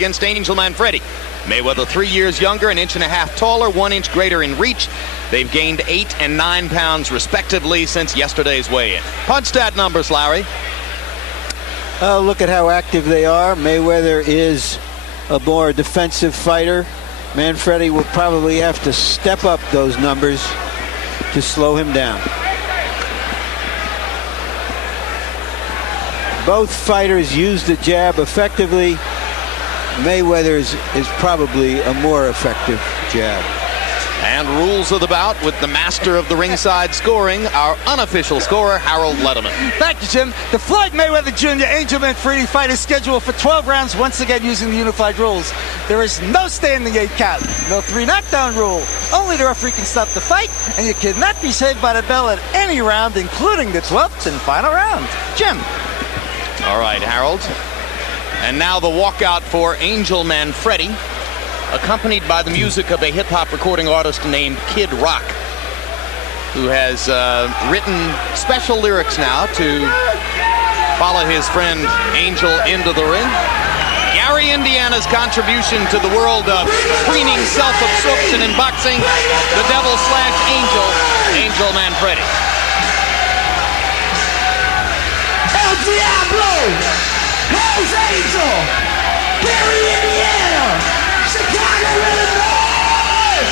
against Angel Manfredy. Mayweather 3 years younger, an inch and a half taller, 1 inch greater in reach. They've gained 8 and 9 pounds respectively since yesterday's weigh-in. Punch stat numbers, Larry. Look at how active they are. Mayweather is a more defensive fighter. Manfredy will probably have to step up those numbers to slow him down. Both fighters use the jab effectively. Mayweather's is probably a more effective jab. And rules of the bout with the master of the ringside scoring, our unofficial scorer, Harold Letterman. Thank you, Jim. The Floyd Mayweather Jr. Angel Manfredy fight is scheduled for 12 rounds, once again using the unified rules. There is no standing 8 count, no 3 knockdown rule. Only the referee can stop the fight, and you cannot be saved by the bell at any round, including the 12th and final round. Jim. All right, Harold. And now the walkout for Angel Manfredy, accompanied by the music of a hip-hop recording artist named Kid Rock, who has written special lyrics now to follow his friend Angel into the ring. Gary, Indiana's contribution to the world of preening self-absorption in boxing, the Devil/Angel, Angel Manfredy. El Diablo, Hell's Angel, Gary, Indiana, Chicago, Illinois.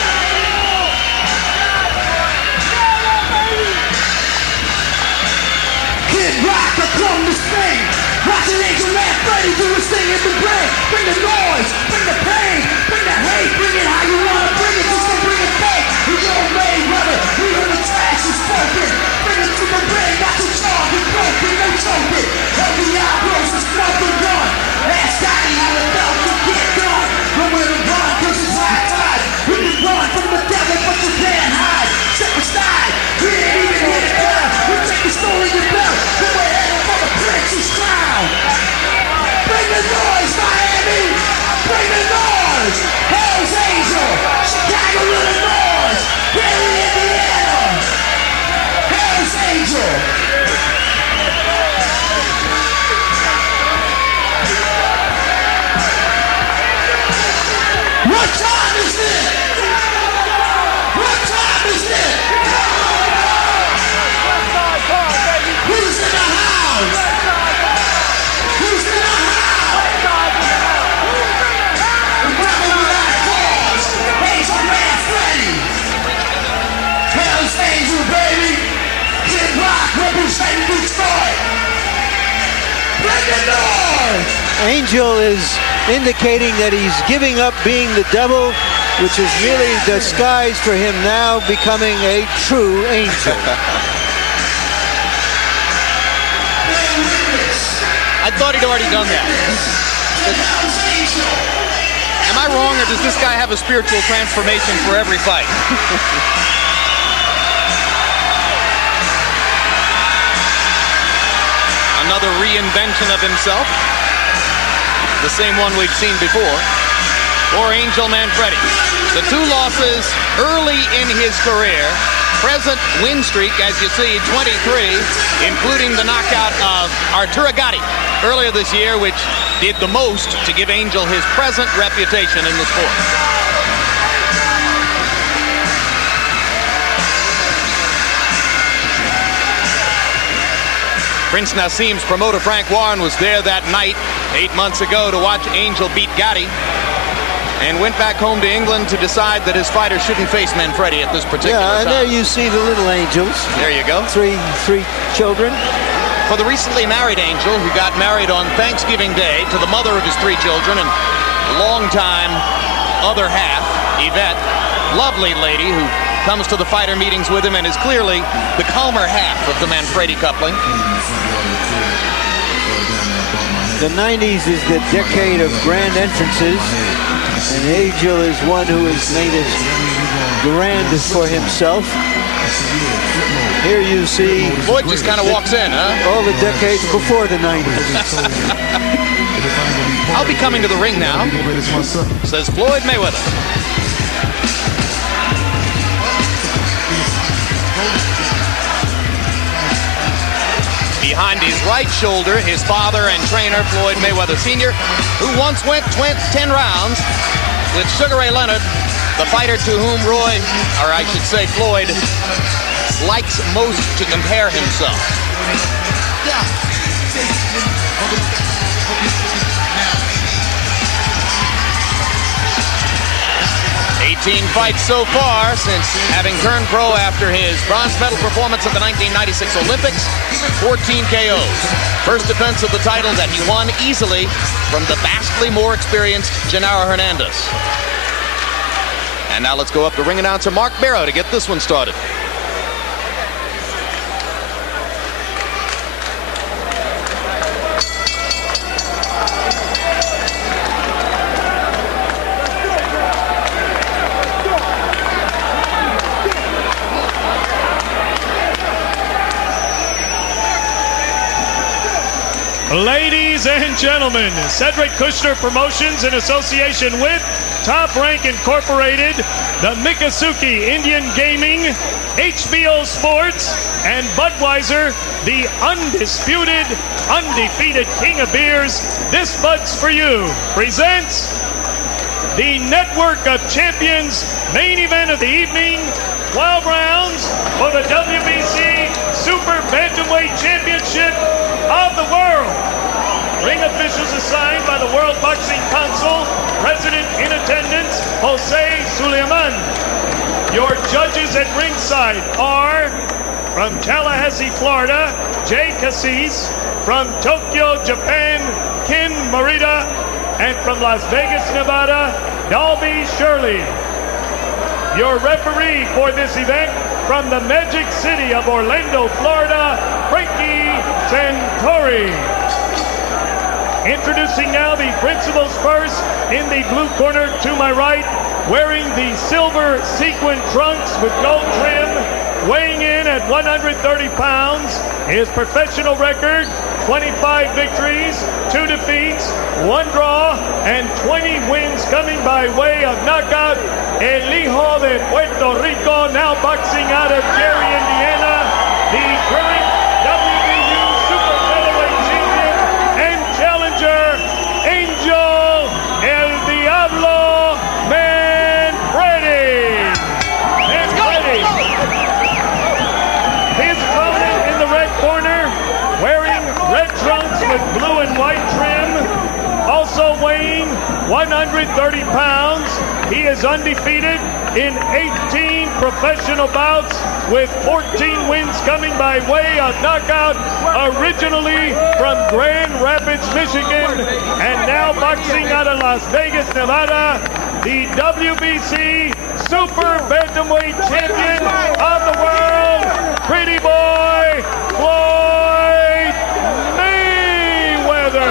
Kid Rock, I come to Spain. Watching Angel Manfredy do his thing in the brain. Bring the noise, bring the pain, bring the hate, bring it how you wanna bring it, just don't bring it fake. We don't Mayweather, we heard the trash is spoken. Bring it to the ring, not too strong, we broken, no choking. El Diablo's a smoking gun. Ask Scotty how it felt to get done. Nowhere to run, cause it's high tide. We can run from the devil, but you can't hide. Step aside, we ain't even hit it down. We take the story to belt, then we're heading for the prince's crown. Bring the noise, Miami! Bring the noise! Hell's Angel! Chicago, Illinois! Gary, Indiana! Hell's Angel! What time is it? What time is it? Who's in the house? Who's in the house? The rebel without cause. Angel Manfredy. Hell's Angel, baby. Kid Rock representing Detroit. Bring the noise. Angel is indicating that he's giving up being the devil, which is merely disguised for him now becoming a true angel. I thought he'd already done that. Am I wrong, or does this guy have a spiritual transformation for every fight? Another reinvention of himself. The same one we've seen before. For Angel Manfredy. The 2 losses early in his career. Present win streak, as you see, 23, including the knockout of Arturo Gatti earlier this year, which did the most to give Angel his present reputation in the sport. Prince Nassim's promoter Frank Warren was there that night 8 months ago to watch Angel beat Gatti, and went back home to England to decide that his fighter shouldn't face Manfredy at this particular time. Yeah, and there you see the little angels. There you go. Three children. For the recently married Angel, who got married on Thanksgiving Day to the mother of his 3 children and longtime other half, Yvette, lovely lady who comes to the fighter meetings with him and is clearly the calmer half of the Manfredy coupling. The 90s is the decade of grand entrances, and Angel is one who has made it grand for himself. Here you see Floyd just kind of walks in, huh? All the decades before the 90s. I'll be coming to the ring now, says Floyd Mayweather. Behind his right shoulder, his father and trainer, Floyd Mayweather Sr., who once went 10 rounds with Sugar Ray Leonard, the fighter to whom Floyd likes most to compare himself. 18 fights so far since having turned pro after his bronze medal performance at the 1996 Olympics. 14 KOs. First defense of the title that he won easily from the vastly more experienced Genaro Hernandez. And now let's go up to ring announcer Mark Barrow to get this one started. Ladies and gentlemen, Cedric Kushner Promotions in association with Top Rank Incorporated, the Miccosukee Indian Gaming, HBO Sports, and Budweiser, the undisputed, undefeated king of beers, This Bud's For You, presents the Network of Champions main event of the evening, 12 rounds for the WBC Super Bantamweight Championship of the world. Ring officials assigned by the World Boxing Council, President in attendance, Jose Suleiman. Your judges at ringside are from Tallahassee, Florida, Jay Cassis, from Tokyo, Japan, Ken Morita, and from Las Vegas, Nevada, Dalby Shirley. Your referee for this event from the Magic City of Orlando, Florida, Frankie Santori. Introducing now the principals first in the blue corner to my right, wearing the silver sequin trunks with gold trim, weighing in at 130 pounds, his professional record, 25 victories, 2 defeats, 1 draw, and 20 wins coming by way of knockout. El Hijo de Puerto Rico, now boxing out of Gary, Indiana, the current WBU Super Featherweight Champion and challenger, Angel El Diablo Manfredy. Manfredy. His opponent in the red corner, wearing red trunks with blue and white trim, also weighing 130 pounds. He is undefeated in 18 professional bouts with 14 wins coming by way of knockout, originally from Grand Rapids, Michigan, and now boxing out of Las Vegas, Nevada, the WBC Super Bantamweight Champion of the world, Pretty Boy Floyd Mayweather.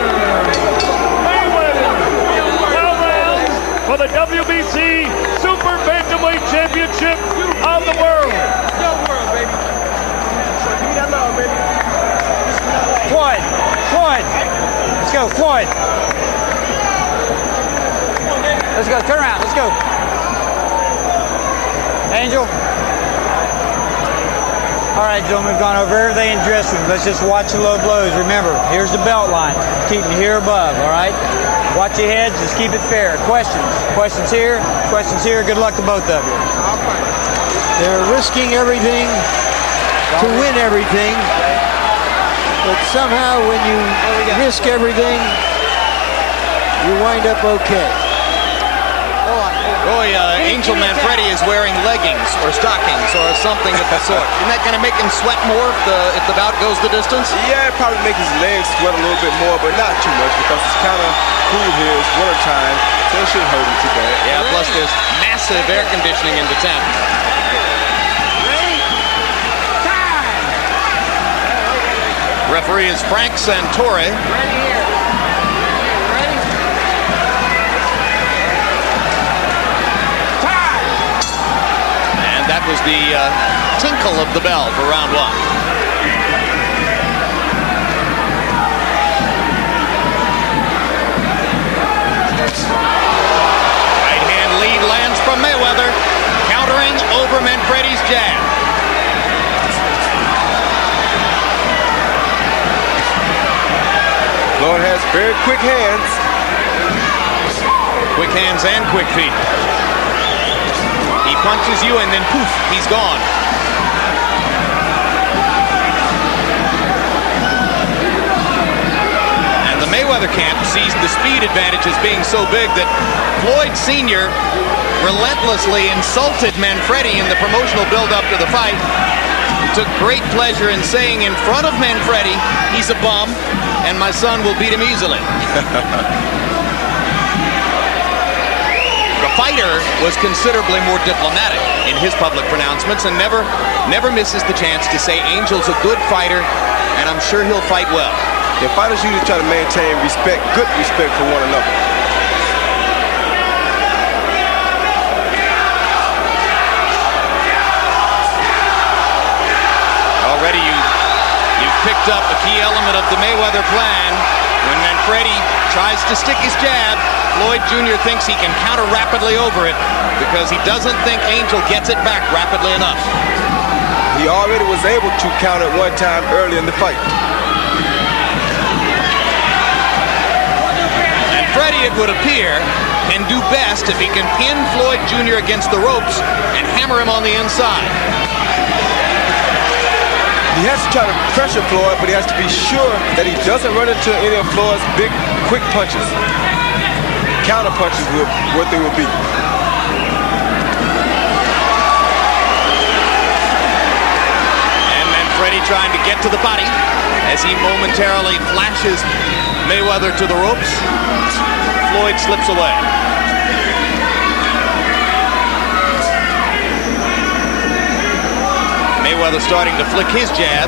For the WBC Super Bantamweight Championship of the world. Floyd. Let's go, Floyd. Let's go, turn around, let's go. Angel. All right, gentlemen, we've gone over everything in dressing room. Let's just watch the low blows. Remember, here's the belt line. Keep them here above, all right? Watch your heads, just keep it fair. Questions? Questions here, questions here. Good luck to both of you. They're risking everything to win everything. But somehow when you risk everything, you wind up okay. Boy, Angel Manfredy is wearing leggings or stockings or something of the sort. Isn't that going to make him sweat more if the bout goes the distance? Yeah, it probably make his legs sweat a little bit more, but not too much because it's kind of cool here. It's winter time, so it shouldn't hurt him too bad. Yeah, plus there's massive air conditioning in the tent. Referee is Frank Santori. That was the tinkle of the bell for round 1. Right hand lead lands from Mayweather, countering over Manfredy's jab. has very quick hands. Quick hands and quick feet. He punches you and then poof, he's gone. And the Mayweather camp sees the speed advantage as being so big that Floyd Sr. relentlessly insulted Manfredy in the promotional build-up to the fight. He took great pleasure in saying in front of Manfredy, he's a bum, and my son will beat him easily. The fighter was considerably more diplomatic in his public pronouncements and never misses the chance to say Angel's a good fighter, and I'm sure he'll fight well. The fighters usually try to maintain respect, good respect for one another. Already you've picked up a key element of the Mayweather plan. When Manfredy tries to stick his jab, Floyd Jr. thinks he can counter rapidly over it because he doesn't think Angel gets it back rapidly enough. He already was able to counter one time early in the fight. Manfredy, it would appear, can do best if he can pin Floyd Jr. against the ropes and hammer him on the inside. He has to try to pressure Floyd, but he has to be sure that he doesn't run into any of Floyd's big, quick punches. Counter punches what they will be. And Manfredy trying to get to the body as he momentarily flashes Mayweather to the ropes. Floyd slips away. Mayweather starting to flick his jab.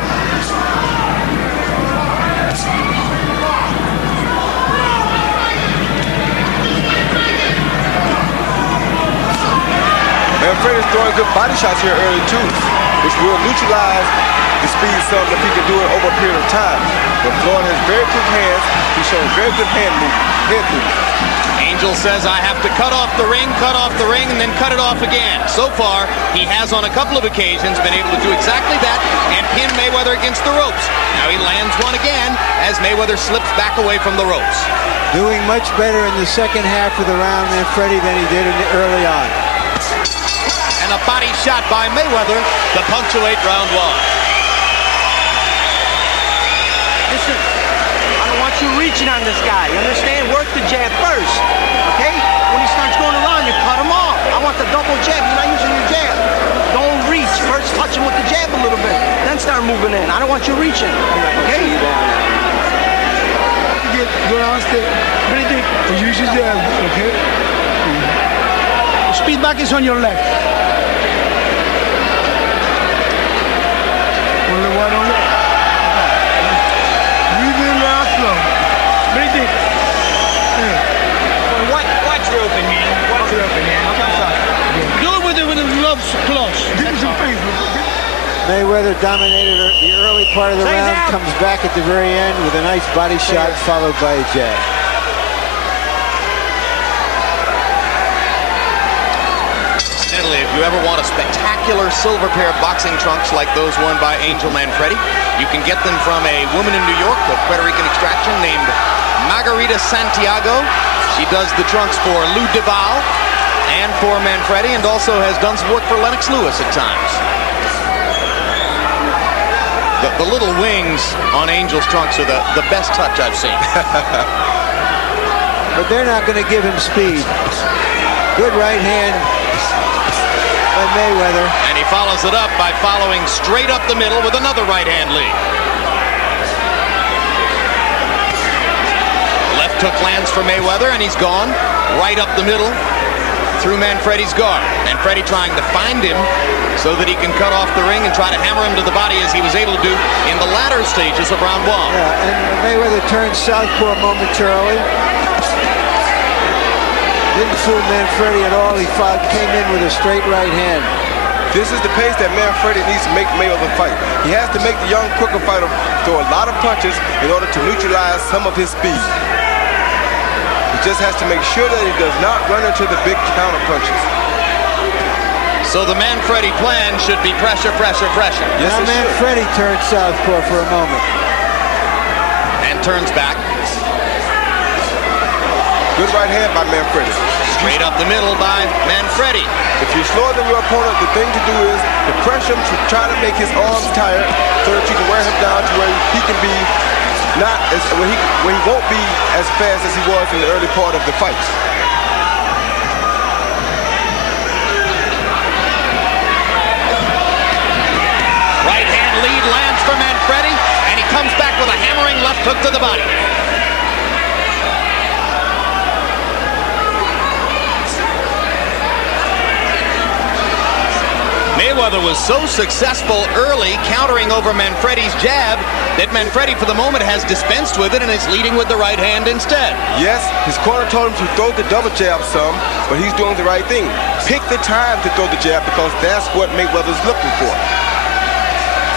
Manfredy's throwing good body shots here early too, which will neutralize the speed some if he can do it over a period of time. But Floyd has very quick hands. He's shown very good head movement. Angel says, I have to cut off the ring, and then cut it off again. So far, he has on a couple of occasions been able to do exactly that and pin Mayweather against the ropes. Now he lands one again as Mayweather slips back away from the ropes. Doing much better in the second half of the round, Manfredy, than he did early on. And a body shot by Mayweather to punctuate round one. Listen, I don't want you reaching on this guy. You understand? Work the jab first, okay? When he starts going around, you cut him off. I want the double jab. You're not using your jab. Don't reach. First touch him with the jab a little bit. Then start moving in. I don't want you reaching, okay? Go downstairs. Breathe. Use your jab, okay? Speed back is on your left. Only one on it. Breathe in now slow. Breathe deep. Watch your open hand. Watch your open hand. Do it with the gloves close. Give me some pain. Mayweather dominated the early part of the round, comes back at the very end with a nice body shot followed by a jab. Incidentally, if you ever want a spectacular silver pair of boxing trunks like those worn by Angel Manfredy, you can get them from a woman in New York of Puerto Rican extraction named Margarita Santiago. She does the trunks for Lou Duval and for Manfredy, and also has done some work for Lennox Lewis at times. The little wings on Angel's trunks are the best touch I've seen. But they're not going to give him speed. Good right hand by Mayweather. And he follows it up by following straight up the middle with another right hand lead. Left hook lands for Mayweather, and he's gone right up the middle through Manfredy's guard. Manfredy trying to find him so that he can cut off the ring and try to hammer him to the body as he was able to do in the latter stages of round one. Yeah, and Mayweather turned southpaw momentarily. Didn't fool Manfredy at all. He came in with a straight right hand. This is the pace that Manfredy needs to make Mayweather fight. He has to make the young, quicker fighter throw a lot of punches in order to neutralize some of his speed. He just has to make sure that he does not run into the big counter punches. So the Manfredy plan should be pressure, pressure, pressure. Yes, now Manfredy turned southpaw for a moment. And turns back. Good right hand by Manfredy. Straight up the middle by Manfredy. If you're slower than your opponent, the thing to do is to pressure him to try to make his arms tired so that you can wear him down to where he can be not as where he won't be as fast as he was in the early part of the fight. Right hand lead lands for Manfredy, and he comes back with a hammering left hook to the body. Mayweather was so successful early countering over Manfredy's jab that Manfredy for the moment has dispensed with it and is leading with the right hand instead. Yes, his corner told him to throw the double jab some, but he's doing the right thing. Pick the time to throw the jab because that's what Mayweather's looking for.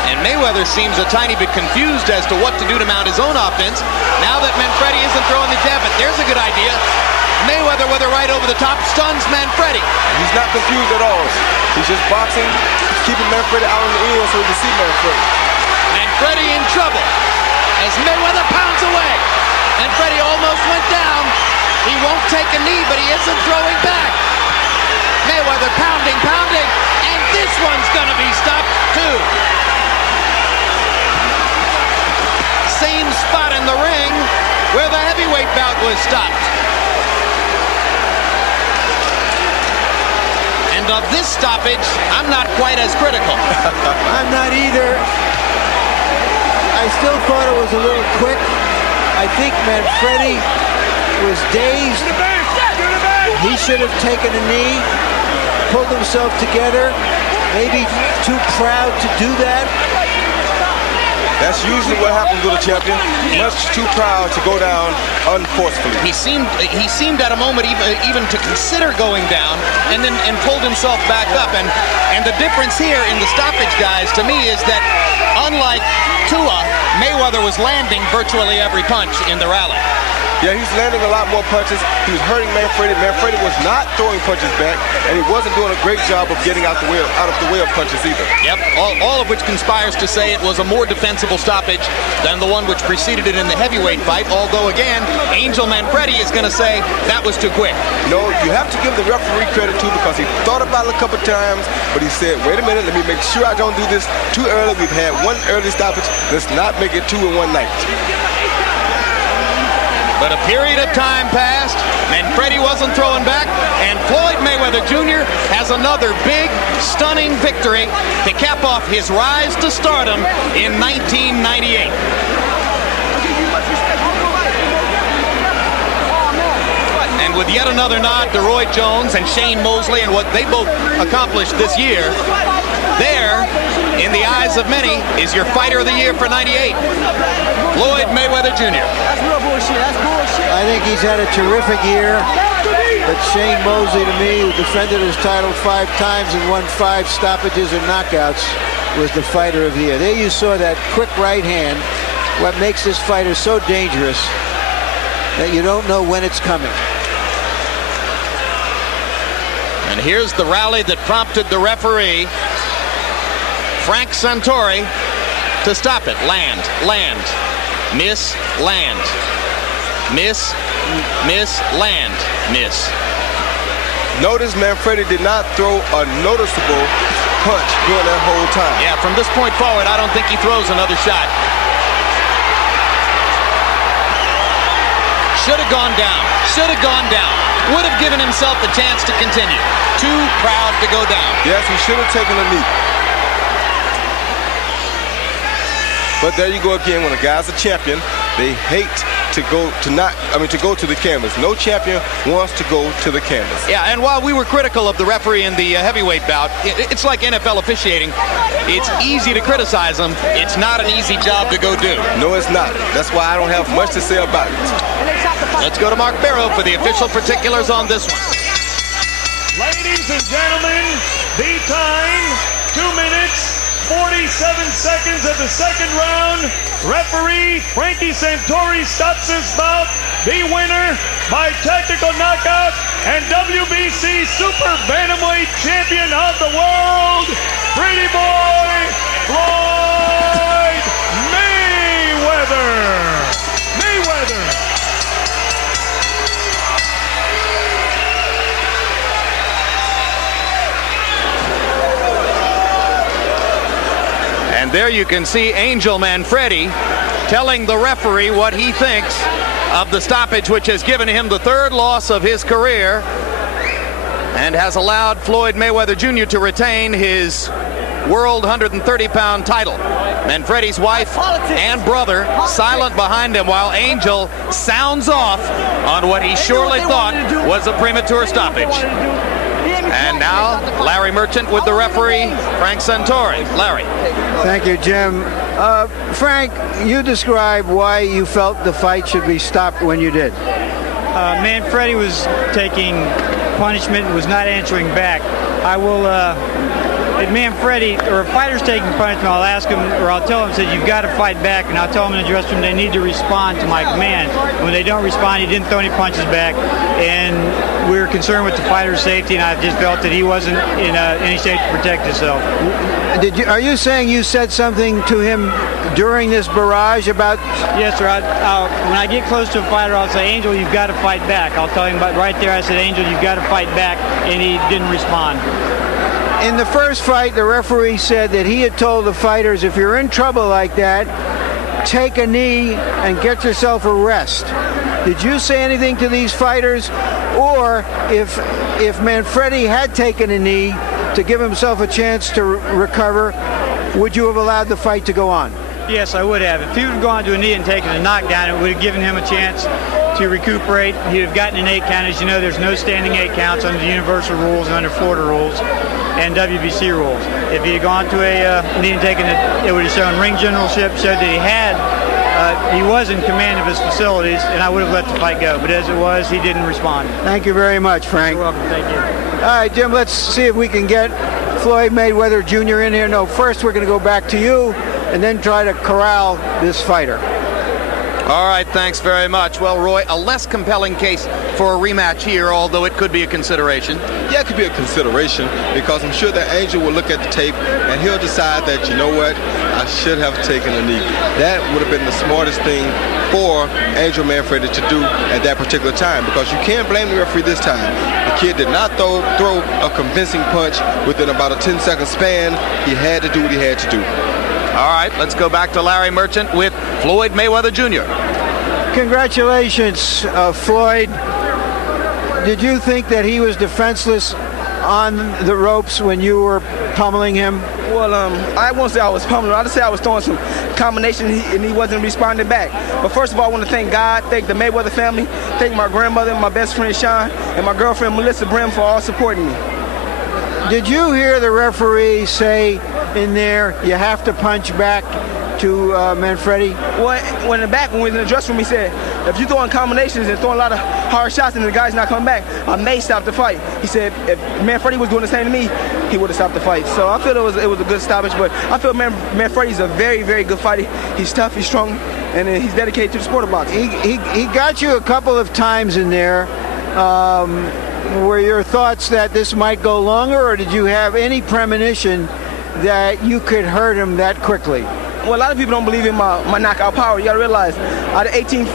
And Mayweather seems a tiny bit confused as to what to do to mount his own offense now that Manfredy isn't throwing the jab, but there's a good idea. Mayweather with a right over the top stuns Manfredy. He's not confused at all. He's just boxing, keeping Manfredy out in the ear so he can see Manfredy. Manfredy in trouble as Mayweather pounds away. Manfredy almost went down. He won't take a knee, but he isn't throwing back. Mayweather pounding, and this one's gonna be stopped too. Same spot in the ring where the heavyweight bout was stopped. And of this stoppage, I'm not quite as critical. I'm not either. I still thought it was a little quick. I think Manfredy was dazed. He should have taken a knee, pulled himself together, maybe too proud to do that. That's usually what happens with a champion. Much too proud to go down unforcefully. He seemed at a moment even to consider going down and pulled himself back up. And the difference here in the stoppage, guys, to me is that unlike Tua, Mayweather was landing virtually every punch in the rally. Yeah, he's landing a lot more punches. He was hurting Manfredy. Manfredy was not throwing punches back, and he wasn't doing a great job of getting out of the way of punches either. Yep, all of which conspires to say it was a more defensible stoppage than the one which preceded it in the heavyweight fight, although again, Angel Manfredy is going to say that was too quick. No, you have to give the referee credit too because he thought about it a couple times, but he said, wait a minute, let me make sure I don't do this too early. We've had one early stoppage. Let's not make it two in one night. But a period of time passed, Manfredy wasn't throwing back, and Floyd Mayweather Jr. has another big, stunning victory to cap off his rise to stardom in 1998. And with yet another nod to Roy Jones and Shane Mosley and what they both accomplished this year, there, in the eyes of many, is your fighter of the year for 98, Floyd Mayweather Jr. I think he's had a terrific year, but Shane Mosley, to me, who defended his title 5 times and won 5 stoppages and knockouts, was the fighter of the year. There you saw that quick right hand, what makes this fighter so dangerous that you don't know when it's coming. And here's the rally that prompted the referee, Frank Santori, to stop it. Land, miss, land. Miss, land, miss. Notice Manfredy did not throw a noticeable punch during that whole time. Yeah, from this point forward, I don't think he throws another shot. Should have gone down. Would have given himself a chance to continue. Too proud to go down. Yes, he should have taken a knee. But there you go again. When a guy's a champion, they hate to go to the canvas. No champion wants to go to the canvas. Yeah, and while we were critical of the referee in the heavyweight bout, it's like NFL officiating. It's easy to criticize them. It's not an easy job to go do. No, it's not. That's why I don't have much to say about it. Let's go to Mark Barrow for the official particulars on this one. Ladies and gentlemen, the time, 2 minutes, 47 seconds of the second round. Referee Frankie Santori stops this bout. The winner by technical knockout and WBC Super Bantamweight Champion of the world, Pretty Boy Floyd Mayweather. There you can see Angel Manfredy telling the referee what he thinks of the stoppage, which has given him the third loss of his career and has allowed Floyd Mayweather Jr. to retain his world 130-pound title. Manfredy's wife and brother silent behind him while Angel sounds off on what he surely thought was a premature stoppage. And now Larry Merchant with the referee, Frank Santori. Larry. Thank you, Jim. Frank, you describe why you felt the fight should be stopped when you did. Manfredy was taking punishment and was not answering back. I will, if Manfredy or a fighter's taking punishment, I'll ask him or I'll tell him, said, you've got to fight back, and I'll tell him in the dressing room they need to respond to my command. When they don't respond, he didn't throw any punches back, and we were concerned with the fighter's safety, and I just felt that he wasn't in any shape to protect himself. Are you saying you said something to him during this barrage about? Yes, sir. When I get close to a fighter, I'll say, Angel, you've got to fight back. I'll tell him, but right there, I said, Angel, you've got to fight back, and he didn't respond. In the first fight, the referee said that he had told the fighters, if you're in trouble like that, take a knee and get yourself a rest. Did you say anything to these fighters? Or if Manfredy had taken a knee to give himself a chance to recover, would you have allowed the fight to go on? Yes, I would have. If he would have gone to a knee and taken a knockdown, it would have given him a chance to recuperate. He'd have gotten an 8 count. As you know, there's no standing 8 counts under the universal rules and under Florida rules and WBC rules. If he had gone to a knee and taken it, it would have shown ring generalship, showed that he was in command of his facilities, and I would have let the fight go. But as it was, he didn't respond. Thank you very much, Frank. You're welcome. Thank you. All right, Jim, let's see if we can get Floyd Mayweather Jr. in here. No, first we're going to go back to you and then try to corral this fighter. All right, thanks very much. Well, Roy, a less compelling case for a rematch here, although it could be a consideration. Yeah, it could be a consideration because I'm sure that Angel will look at the tape and he'll decide that, you know what, I should have taken a knee. That would have been the smartest thing for Angel Manfredy to do at that particular time, because you can't blame the referee this time. The kid did not throw a convincing punch within about a 10-second span. He had to do what he had to do. All right, let's go back to Larry Merchant with Floyd Mayweather Jr. Congratulations, Floyd. Did you think that he was defenseless on the ropes when you were pummeling him? Well, I won't say I was pummeling. I'll just say I was throwing some combination and he wasn't responding back. But first of all, I want to thank God, thank the Mayweather family, thank my grandmother, my best friend Sean, and my girlfriend Melissa Brim for all supporting me. Did you hear the referee say in there, you have to punch back to Manfredy? Well, when in the back, when we was in the dressing room, he said, if you're throwing combinations and throwing a lot of hard shots and the guy's not coming back, I may stop the fight. He said, if Manfredy was doing the same to me, he would have stopped the fight. So I feel it was a good stoppage, but I feel Manfredy's a very, very good fighter. He's tough, he's strong, and he's dedicated to the sport of boxing. He got you a couple of times in there. Were your thoughts that this might go longer, or did you have any premonition that you could hurt him that quickly? Well, a lot of people don't believe in my knockout power. You got to realize, out of 18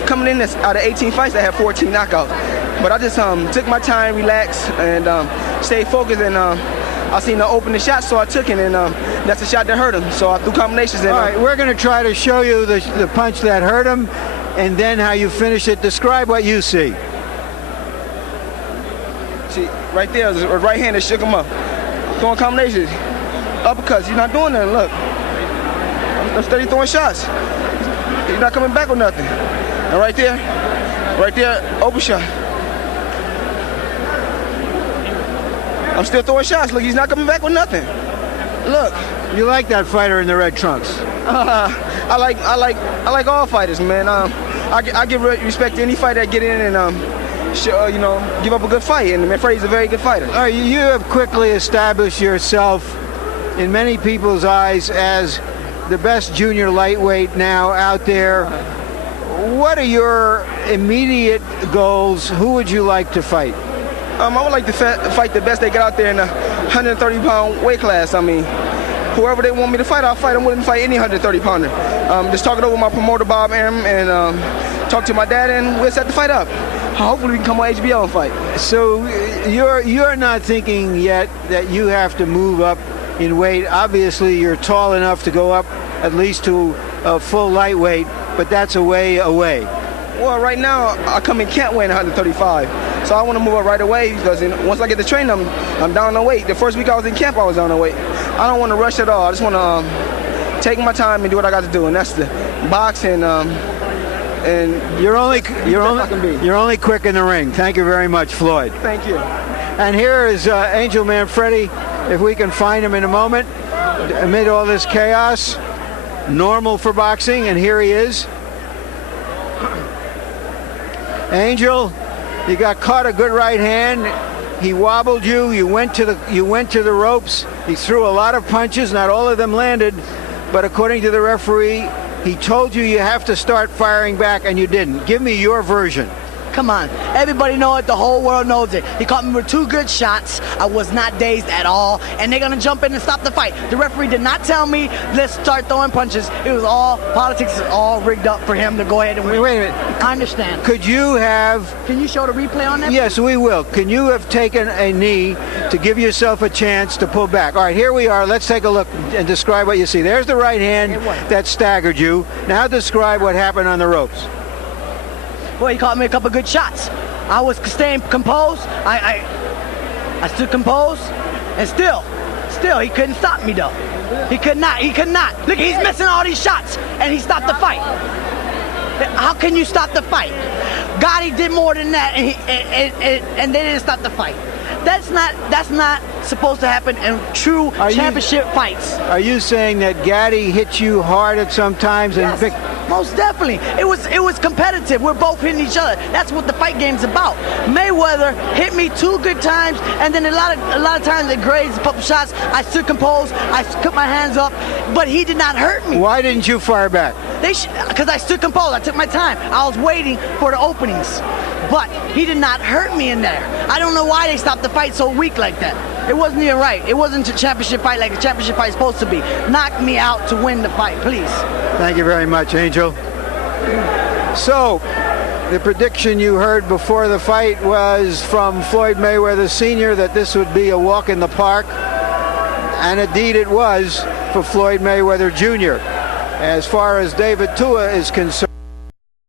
fights, I had 14 knockouts. But I just took my time, relaxed, and stayed focused. And I seen the open the shot, so I took it, and that's the shot that hurt him. So I threw combinations. And, all right, we're going to try to show you the punch that hurt him, and then how you finish it. Describe what you see. See, right there, a right hand that shook him up. Throwing combinations, uppercuts. He's not doing nothing. Look. I'm steady throwing shots. He's not coming back with nothing. And right there, open shot. I'm still throwing shots. Look, he's not coming back with nothing. Look. You like that fighter in the red trunks? I like all fighters, man. I give respect to any fighter that get in and give up a good fight. And Manfredy's a very good fighter. All right, you have quickly established yourself in many people's eyes as the best junior lightweight now out there. What are your immediate goals? Who would you like to fight? I would like to fight the best they get out there in the 130-pound weight class. I mean, whoever they want me to fight, I'll fight. I'm willing to fight any 130-pounder. Just talk it over with my promoter, Bob Arum, and talk to my dad, and we'll set the fight up. Hopefully we can come on HBO and fight. So you're not thinking yet that you have to move up in weight. Obviously, you're tall enough to go up at least to full lightweight, but that's a way away. Well, right now, I come in camp weighing 135. So I want to move up right away because once I get the training, I'm down on weight. The first week I was in camp, I was down on weight. I don't want to rush at all. I just want to take my time and do what I got to do, and that's the box and you're only quick in the ring. Thank you very much, Floyd. Thank you. And here is Angel Manfredy, if we can find him in a moment, amid all this chaos. Normal for boxing, and here he is. Angel, you got caught a good right hand. He wobbled you. You went to the ropes. He threw a lot of punches. Not all of them landed, but according to the referee, he told you you have to start firing back, and you didn't. Give me your version. Come on. Everybody knows it. The whole world knows it. He caught me with 2 good shots. I was not dazed at all. And they're going to jump in and stop the fight. The referee did not tell me, let's start throwing punches. It was all politics, is all rigged up for him to go ahead and win. Wait a minute. I understand. Could you have... Can you show the replay on that? Yes, we will. Can you have taken a knee to give yourself a chance to pull back? All right, here we are. Let's take a look and describe what you see. There's the right hand that staggered you. Now describe what happened on the ropes. Well, he caught me a couple good shots. I was staying composed. I stood composed, and still, he couldn't stop me though. He could not. Look, he's missing all these shots, and he stopped the fight. How can you stop the fight? Gotti did more than that, and they didn't stop the fight. That's not supposed to happen in true championship fights. Are you saying that Gotti hit you hard at some times? Yes, most definitely. It was competitive. We're both hitting each other. That's what the fight game's about. Mayweather hit me 2 good times, and then a lot of times it grazed a couple shots. I stood composed. I put my hands up, but he did not hurt me. Why didn't you fire back? Because I stood composed. I took my time. I was waiting for the openings. But he did not hurt me in there. I don't know why they stopped the fight so weak like that. It wasn't even right. It wasn't a championship fight like a championship fight is supposed to be. Knock me out to win the fight, please. Thank you very much, Angel. So, the prediction you heard before the fight was from Floyd Mayweather Sr. that this would be a walk in the park. And indeed it was for Floyd Mayweather Jr. As far as David Tua is concerned,